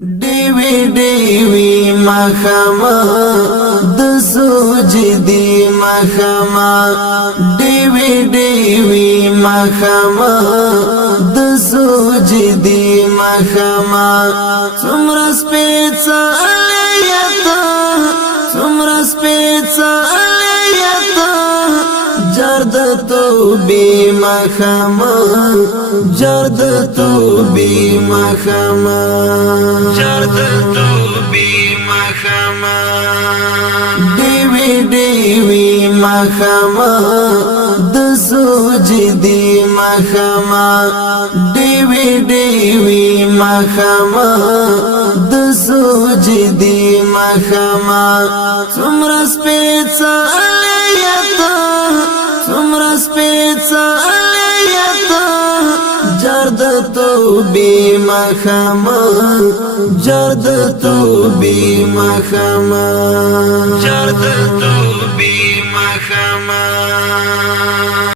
دیوی مخما د سجدی مخما دیوی مخما د سجدی مخما څومره سپېڅلیت څومره سپېڅلیت جرد توبې مخما جرد توبې مخما جرد توبې مخما دیوی مخما د سجدی مخما دیوی مخما د سجدی مخما څومره سپېڅلیت څومره سپېڅلیت جرد توبې مخما جرد توبې مخما جرد توبې مخما